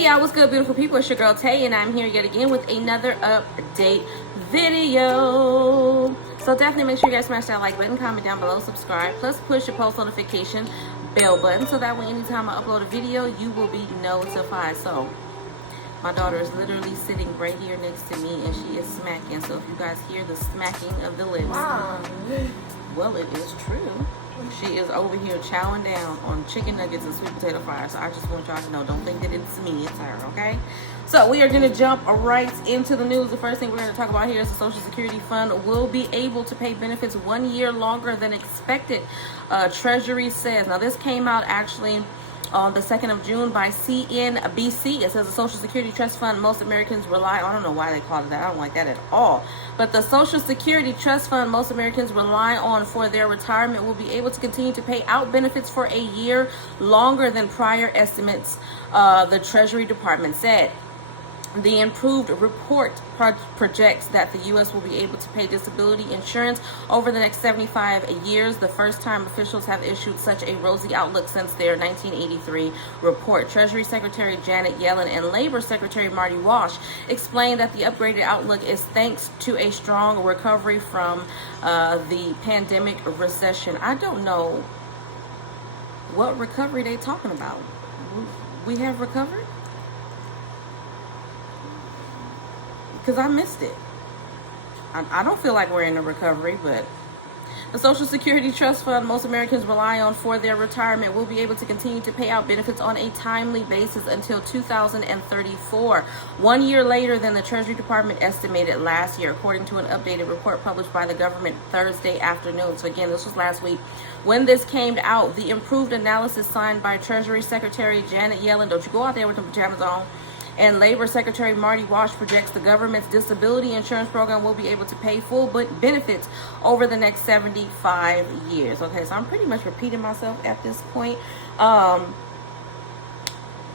Hey y'all, what's good, beautiful people? It's your girl Tay, and I'm here yet again with another update video. So definitely make sure you guys smash that like button, comment down below, subscribe, plus push your post notification bell button so that way anytime I upload a video, you will be notified. So my daughter is literally sitting right here next to me, and she is smacking. So if you guys hear the smacking of the lips, well, it is true. She is over here chowing down on chicken nuggets and sweet potato fries. So I just want y'all to know, don't think that it's me, it's her, okay? So we are going to jump right into the news. The first thing we're going to talk about here is the Social Security Fund will be able to pay benefits 1 year longer than expected, Treasury says. Now, this came out actually on the 2nd of June by CNBC. It says the Social Security Trust Fund most Americans rely on. I don't know why they called it that. I don't like that at all. But the Social Security Trust Fund most Americans rely on for their retirement will be able to continue to pay out benefits for a year longer than prior estimates, the Treasury Department said. The improved report projects that the U.S. will be able to pay disability insurance over the next 75 years, the first time officials have issued such a rosy outlook since their 1983 report. Treasury Secretary Janet Yellen and Labor Secretary Marty Walsh explained that the upgraded outlook is thanks to a strong recovery from the pandemic recession. I don't know what recovery they talking about. We have recovered? Because I missed it. I don't feel like we're in a recovery, but the Social Security Trust Fund most Americans rely on for their retirement will be able to continue to pay out benefits on a timely basis until 2034, 1 year later than the Treasury Department estimated last year, according to an updated report published by the government Thursday afternoon. So again, this was last week. When this came out, the improved analysis signed by Treasury Secretary Janet Yellen, don't you go out there with the pajamas on, and Labor Secretary Marty Walsh projects the government's disability insurance program will be able to pay full benefits over the next 75 years. Okay, so I'm pretty much repeating myself at this point.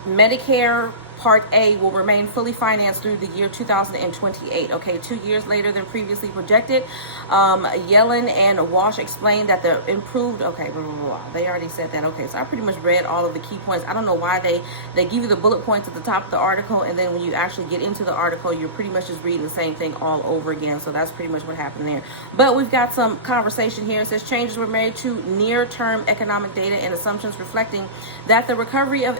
Medicare Part A will remain fully financed through the year 2028. Okay, 2 years later than previously projected. Yellen and Walsh explained that the improved, okay, blah, blah, blah. They already said that. Okay, so I pretty much read all of the key points. I don't know why they give you the bullet points at the top of the article, and then when you actually get into the article, you're pretty much just reading the same thing all over again. So that's pretty much what happened there. But we've got some conversation here. It says changes were made to near-term economic data and assumptions reflecting that the recovery of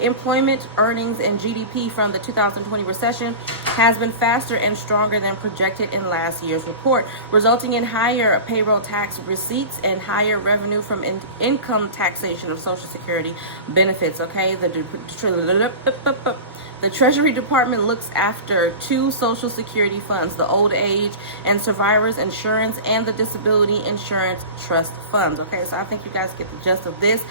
employment, earnings, and GDP from the 2020 recession has been faster and stronger than projected in last year's report, resulting in higher payroll tax receipts and higher revenue from income taxation of Social Security benefits. Okay, the Treasury Department looks after two Social Security funds, the Old Age and Survivors Insurance and the Disability Insurance Trust Funds. Okay, so I think you guys get the gist of this.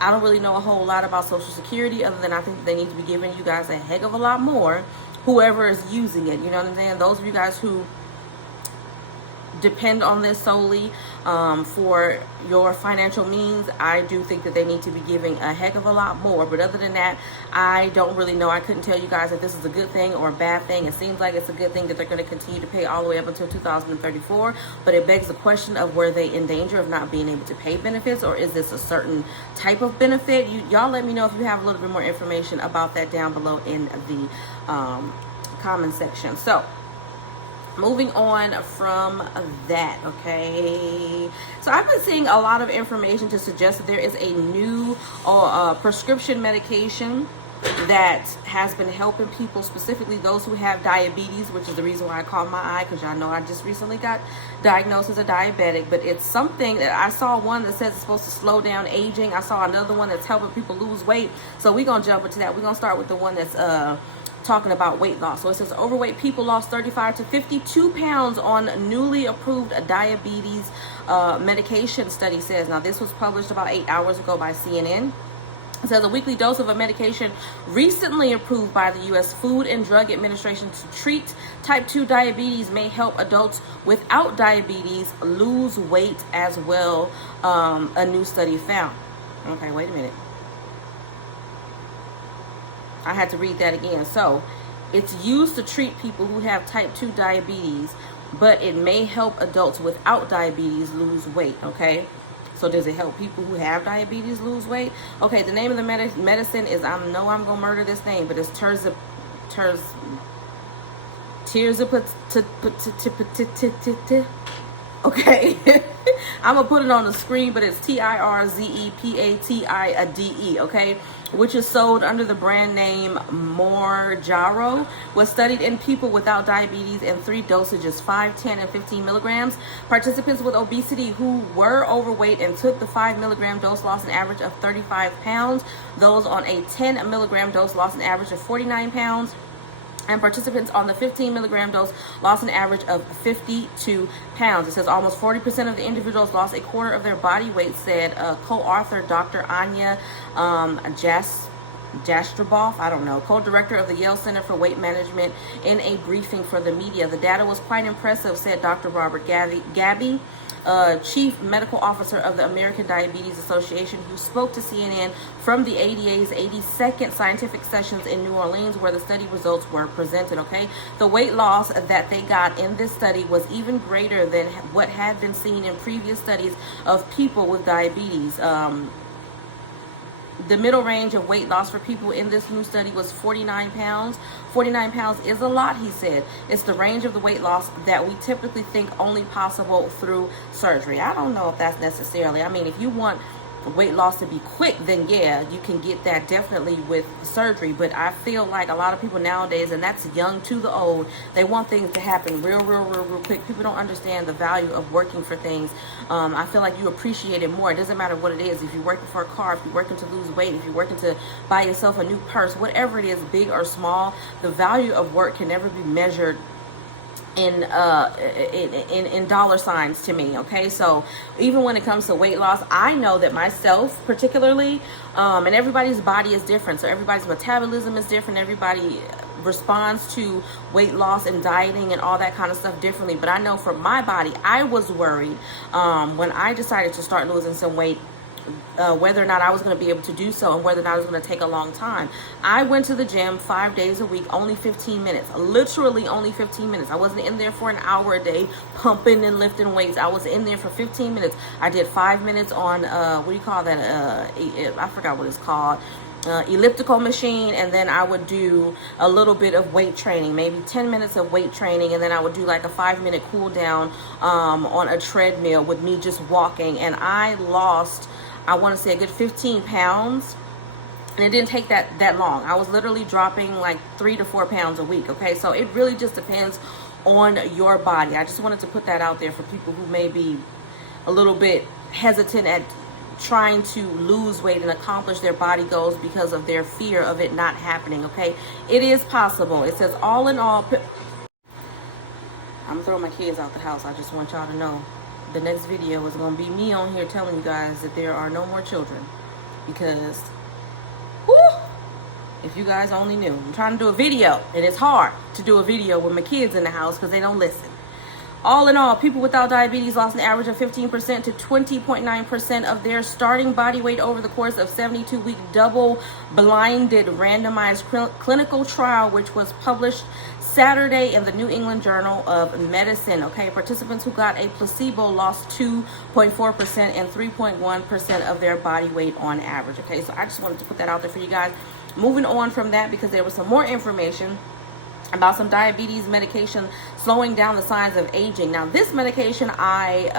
I don't really know a whole lot about Social Security other than I think they need to be giving you guys a heck of a lot more, whoever is using it. You know what I'm saying? Those of you guys who depend on this solely for your financial means, I do think that they need to be giving a heck of a lot more. But other than that, I don't really know. I couldn't tell you guys if this is a good thing or a bad thing. It seems like it's a good thing that they're going to continue to pay all the way up until 2034, but it begs the question of, were they in danger of not being able to pay benefits, or is this a certain type of benefit? Y'all let me know if you have a little bit more information about that down below in the comment section. So moving on from that, okay, so I've been seeing a lot of information to suggest that there is a new prescription medication that has been helping people, specifically those who have diabetes, which is the reason why I caught my eye, because y'all know I just recently got diagnosed as a diabetic. But it's something that I saw one that says it's supposed to slow down aging. I saw another one that's helping people lose weight. So we're going to jump into that. We're going to start with the one that's talking about weight loss. So it says overweight people lost 35 to 52 pounds on newly approved diabetes medication, study says. Now, this was published about 8 hours ago by CNN. It says a weekly dose of a medication recently approved by the U.S. Food and Drug Administration to treat type 2 diabetes may help adults without diabetes lose weight as well, a new study found. Okay, wait a minute. I had to read that again. So it's used to treat people who have type 2 diabetes, but it may help adults without diabetes lose weight, okay? So does it help people who have diabetes lose weight? Okay, the name of the medicine is, I know I'm gonna murder this name, but it's okay. I'm gonna put it on the screen, but it's TIRZEPATIDE, okay, which is sold under the brand name Mounjaro. Was studied in people without diabetes in 3 dosages, 5, 10, and 15 milligrams. Participants with obesity who were overweight and took the 5 milligram dose lost an average of 35 pounds. Those on a 10 milligram dose lost an average of 49 pounds. And participants on the 15 milligram dose lost an average of 52 pounds. It says almost 40% of the individuals lost a quarter of their body weight, said co-author Dr. Anya Jastreboff, I don't know, co-director of the Yale Center for Weight Management, in a briefing for the media. The data was quite impressive, said Dr. Robert Gabby, Chief Medical Officer of the American Diabetes Association, who spoke to CNN from the ADA's 82nd scientific sessions in New Orleans, where the study results were presented. Okay, the weight loss that they got in this study was even greater than what had been seen in previous studies of people with diabetes. The middle range of weight loss for people in this new study was 49 pounds. 49 pounds is a lot, he said. It's the range of the weight loss that we typically think only possible through surgery. I don't know if that's necessarily, I mean, if you want weight loss to be quick, then yeah, you can get that definitely with surgery. But I feel like a lot of people nowadays, and that's young to the old, they want things to happen real quick. People don't understand the value of working for things. I feel like you appreciate it more. It doesn't matter what it is. If you're working for a car, if you're working to lose weight, if you're working to buy yourself a new purse, whatever it is, big or small, the value of work can never be measured in dollar signs to me. Okay, so even when it comes to weight loss, I know that myself particularly, and everybody's body is different, so everybody's metabolism is different, everybody responds to weight loss and dieting and all that kind of stuff differently. But I know for my body, I was worried when I decided to start losing some weight, whether or not I was going to be able to do so and whether or not it was going to take a long time. I went to the gym 5 days a week, only 15 minutes, literally only 15 minutes. I wasn't in there for an hour a day pumping and lifting weights. I was in there for 15 minutes. I did 5 minutes on, what do you call that? I forgot what it's called. Elliptical machine, and then I would do a little bit of weight training, maybe 10 minutes of weight training, and then I would do like a 5-minute cool down on a treadmill with me just walking. And I lost, I want to say, a good 15 pounds. And it didn't take that long. I was literally dropping like 3 to 4 pounds a week. Okay, so it really just depends on your body. I just wanted to put that out there for people who may be a little bit hesitant at trying to lose weight and accomplish their body goals because of their fear of it not happening. Okay, it is possible. It says all in all, I'm gonna throw my kids out the house. I just want y'all to know the next video is gonna be me on here telling you guys that there are no more children, because whew, if you guys only knew, I'm trying to do a video and it's hard to do a video with my kids in the house because they don't listen. All in all, people without diabetes lost an average of 15% to 20.9% of their starting body weight over the course of 72-week double-blinded randomized clinical trial, which was published Saturday in the New England Journal of Medicine. Okay, participants who got a placebo lost 2.4% and 3.1% of their body weight on average. Okay, so I just wanted to put that out there for you guys. Moving on from that, because there was some more information about some diabetes medication slowing down the signs of aging. Now, this medication I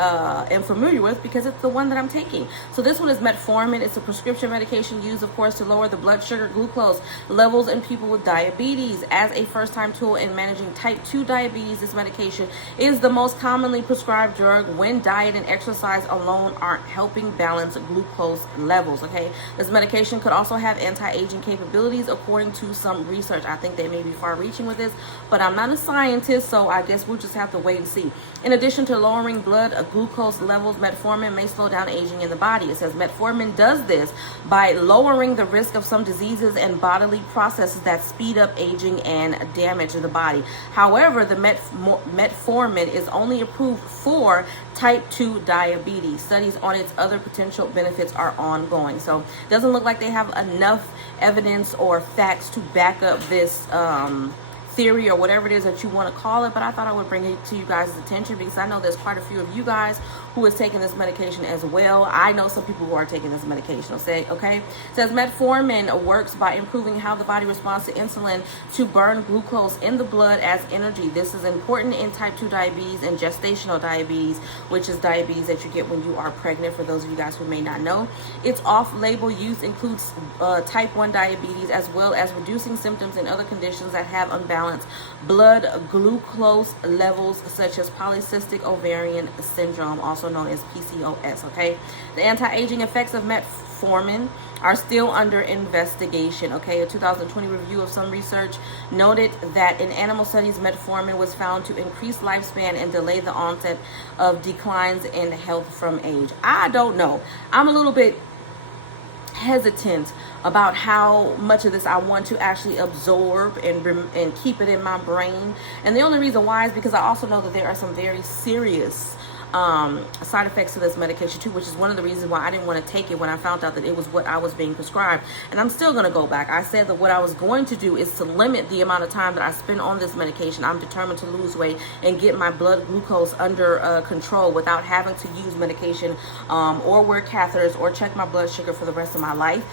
am familiar with because it's the one that I'm taking. So this one is Metformin. It's a prescription medication used, of course, to lower the blood sugar glucose levels in people with diabetes. As a first-time tool in managing type 2 diabetes, this medication is the most commonly prescribed drug when diet and exercise alone aren't helping balance glucose levels. Okay, this medication could also have anti-aging capabilities, according to some research. I think they may be far-reaching with this, but I'm not a scientist, so I guess we'll just have to wait and see. In addition to lowering blood glucose levels, metformin may slow down aging in the body. It says metformin does this by lowering the risk of some diseases and bodily processes that speed up aging and damage the body. However, the metformin is only approved for type 2 diabetes. Studies on its other potential benefits are ongoing. So it doesn't look like they have enough evidence or facts to back up this theory or whatever it is that you want to call it, but I thought I would bring it to you guys' attention because I know there's quite a few of you guys who is taking this medication as well. I know some people who are taking this medication. Okay. It says metformin works by improving how the body responds to insulin to burn glucose in the blood as energy. This is important in type 2 diabetes and gestational diabetes, which is diabetes that you get when you are pregnant, for those of you guys who may not know. Its off-label use includes type 1 diabetes, as well as reducing symptoms in other conditions that have unbalanced blood glucose levels, such as polycystic ovarian syndrome, also known as PCOS. Okay, the anti-aging effects of metformin are still under investigation. Okay, a 2020 review of some research noted that in animal studies, metformin was found to increase lifespan and delay the onset of declines in health from age. I don't know. I'm a little bit hesitant about how much of this I want to actually absorb and keep it in my brain. And the only reason why is because I also know that there are some very serious side effects to this medication too, which is one of the reasons why I didn't want to take it when I found out that it was what I was being prescribed. And I'm still going to go back. I said that what I was going to do is to limit the amount of time that I spend on this medication. I'm determined to lose weight and get my blood glucose under control without having to use medication or wear catheters or check my blood sugar for the rest of my life,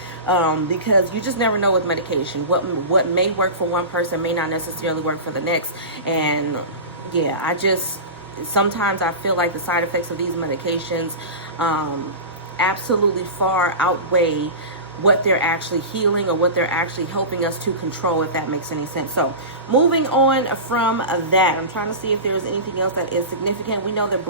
because you just never know with medication. What may work for one person may not necessarily work for the next. And yeah, sometimes I feel like the side effects of these medications absolutely far outweigh what they're actually healing or what they're actually helping us to control, if that makes any sense. So moving on from that, I'm trying to see if there's anything else that is significant. We know that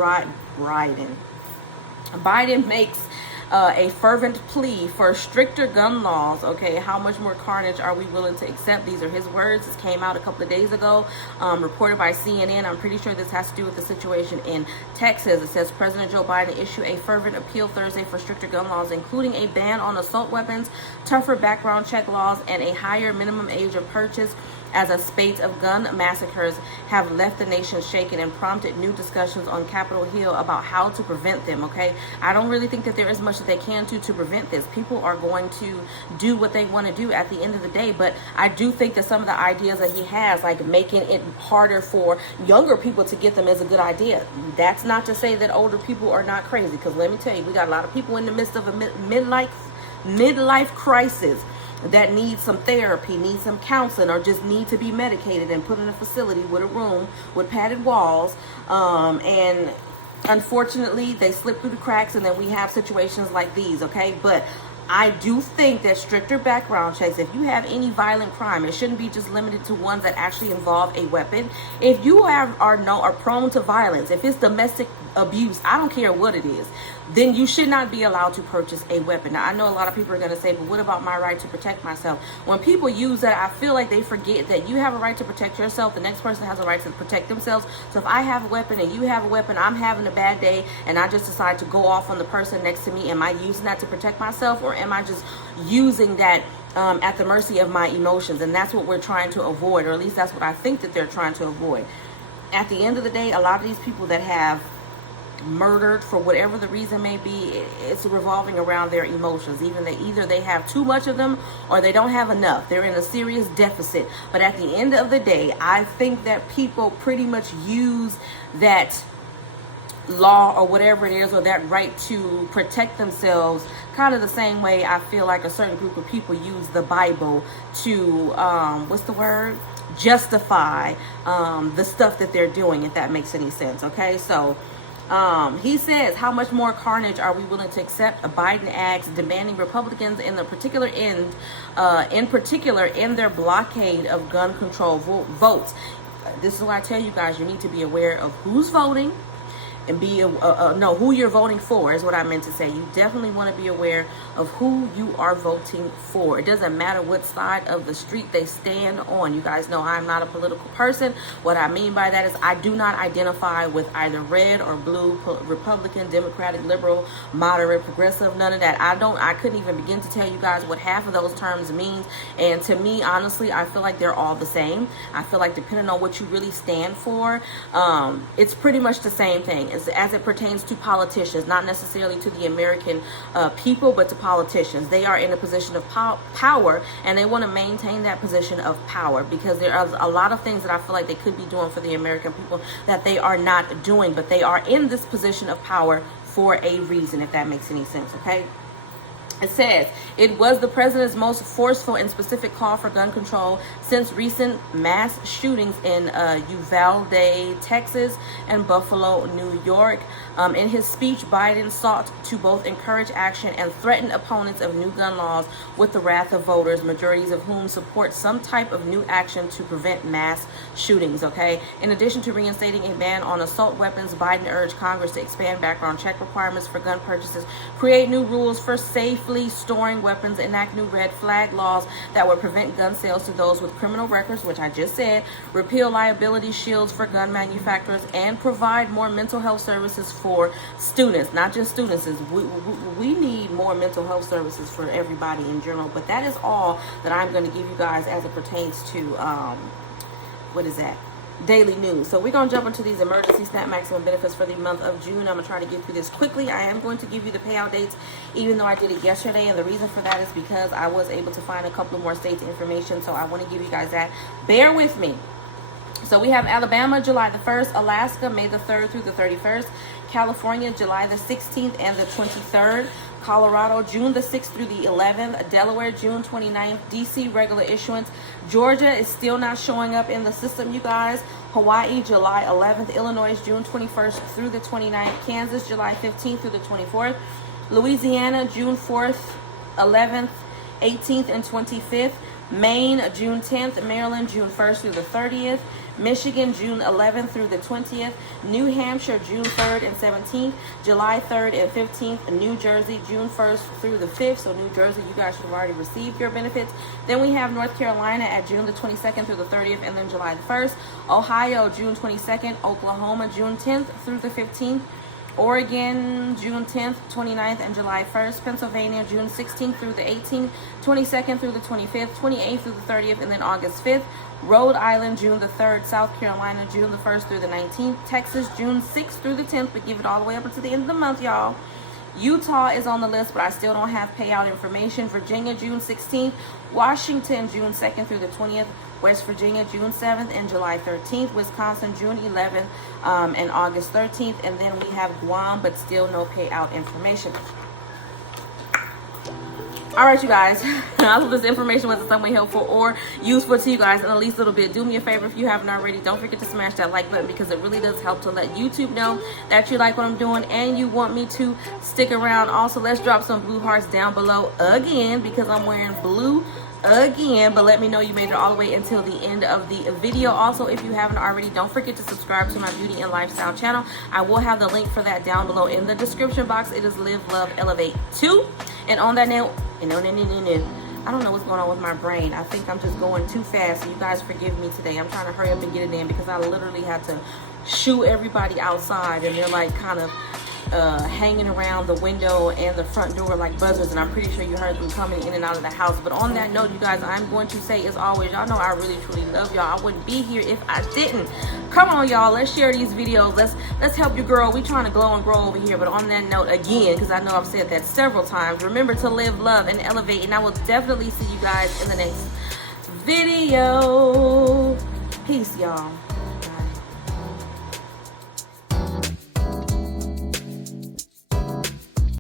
Biden makes a fervent plea for stricter gun laws. Okay, how much more carnage are we willing to accept? These are his words. This came out a couple of days ago, reported by CNN. I'm pretty sure this has to do with the situation in Texas. It says President Joe Biden issued a fervent appeal Thursday for stricter gun laws, including a ban on assault weapons, tougher background check laws, and a higher minimum age of purchase, as a spate of gun massacres have left the nation shaken and prompted new discussions on Capitol Hill about how to prevent them. Okay, I don't really think that there is much that they can do to prevent this. People are going to do what they want to do at the end of the day, but I do think that some of the ideas that he has, like making it harder for younger people to get them, is a good idea. That's not to say that older people are not crazy, because let me tell you, we got a lot of people in the midst of a midlife crisis that need some therapy, need some counseling, or just need to be medicated and put in a facility with a room with padded walls. And unfortunately, they slip through the cracks, and then we have situations like these. Okay, but I do think that stricter background checks, if you have any violent crime, it shouldn't be just limited to ones that actually involve a weapon. If you are prone to violence, if it's domestic abuse, I don't care what it is, then you should not be allowed to purchase a weapon. Now, I know a lot of people are going to say, but what about my right to protect myself? When people use that, I feel like they forget that you have a right to protect yourself. The next person has a right to protect themselves. So if I have a weapon and you have a weapon, I'm having a bad day, and I just decide to go off on the person next to me, am I using that to protect myself, or am I just using that at the mercy of my emotions? And that's what we're trying to avoid, or at least that's what I think that they're trying to avoid. At the end of the day, a lot of these people that have murdered, for whatever the reason may be, it's revolving around their emotions. Either they have too much of them, or they don't have enough. They're in a serious deficit. But at the end of the day, I think that people pretty much use that law or whatever it is, or that right to protect themselves, kind of the same way I feel like a certain group of people use the Bible to justify the stuff that they're doing, if that makes any sense. Okay, so he says, how much more carnage are we willing to accept? Biden asks, demanding Republicans in particular in their blockade of gun control votes. This is why I tell you guys, you need to be aware of who's voting, and who you're voting for is what I meant to say. You definitely want to be aware of who you are voting for. It doesn't matter what side of the street they stand on. You guys know I'm not a political person. What I mean by that is I do not identify with either red or blue, Republican, Democratic, liberal, moderate, progressive, none of that. I couldn't even begin to tell you guys what half of those terms means. And to me, honestly, I feel like they're all the same. I feel like depending on what you really stand for, it's pretty much the same thing. as it pertains to politicians, not necessarily to the American people, but to politicians. They are in a position of power, and they want to maintain that position of power because there are a lot of things that I feel like they could be doing for the American people that they are not doing, but they are in this position of power for a reason, if that makes any sense, okay? It says, it was the president's most forceful and specific call for gun control since recent mass shootings in Uvalde, Texas, and Buffalo, New York. In his speech, Biden sought to both encourage action and threaten opponents of new gun laws with the wrath of voters, majorities of whom support some type of new action to prevent mass shootings, okay? In addition to reinstating a ban on assault weapons, Biden urged Congress to expand background check requirements for gun purchases, create new rules for safely storing weapons, enact new red flag laws that would prevent gun sales to those with criminal records, which I just said, repeal liability shields for gun manufacturers, and provide more mental health services for students, not just students. We need more mental health services for everybody in general, but that is all that I'm going to give you guys as it pertains to, what is that? Daily news. So we're going to jump into these emergency SNAP maximum benefits for the month of June. I'm going to try to get through this quickly. I am going to give you the payout dates, even though I did it yesterday, and the reason for that is because I was able to find a couple of more states information, so I want to give you guys that. Bear with me. So we have Alabama, July the 1st, Alaska, May the 3rd through the 31st, California, July the 16th and the 23rd, Colorado, June the 6th through the 11th, Delaware, June 29th, DC, regular issuance. Georgia is still not showing up in the system, you guys. Hawaii, July 11th, Illinois, June 21st through the 29th, Kansas, July 15th through the 24th, Louisiana, June 4th, 11th, 18th, and 25th, Maine, June 10th, Maryland, June 1st through the 30th, Michigan, June 11th through the 20th, New Hampshire, June 3rd and 17th, July 3rd and 15th, New Jersey, June 1st through the 5th. So New Jersey, you guys should have already received your benefits. Then we have North Carolina at June the 22nd through the 30th, and then July the 1st. Ohio, June 22nd, Oklahoma, June 10th through the 15th. Oregon, June 10th, 29th, and July 1st. Pennsylvania, June 16th through the 18th, 22nd through the 25th, 28th through the 30th, and then August 5th. Rhode Island, June the 3rd. South Carolina, June the 1st through the 19th. Texas, June 6th through the 10th. We give it all the way up until the end of the month, y'all. Utah is on the list, but I still don't have payout information. Virginia, June 16th. Washington, June 2nd through the 20th. West Virginia, June 7th and July 13th. Wisconsin, June 11th and August 13th. And then we have Guam, but still no payout information. All right, you guys. I hope this information was in some way helpful or useful to you guys in the least little bit. Do me a favor if you haven't already. Don't forget to smash that like button because it really does help to let YouTube know that you like what I'm doing and you want me to stick around. Also, let's drop some blue hearts down below again because I'm wearing blue again, but let me know you made it all the way until the end of the video. Also, if you haven't already, don't forget to subscribe to my beauty and lifestyle channel. I will have the link for that down below in the description box. It is Live, Love, Elevate 2. And on that note, I don't know what's going on with my brain. I think I'm just going too fast, so you guys forgive me today. I'm trying to hurry up and get it in because I literally had to shoo everybody outside, and they're like kind of hanging around the window and the front door like buzzers, and I'm pretty sure you heard them coming in and out of the house. But on that note, you guys, I'm going to say, as always, y'all know I really truly love y'all. I wouldn't be here if I didn't. Come on, y'all, let's share these videos. Let's help your girl. We trying to glow and grow over here. But on that note, again, because I know I've said that several times, remember to live, love, and elevate. And I will definitely see you guys in the next video. Peace, y'all.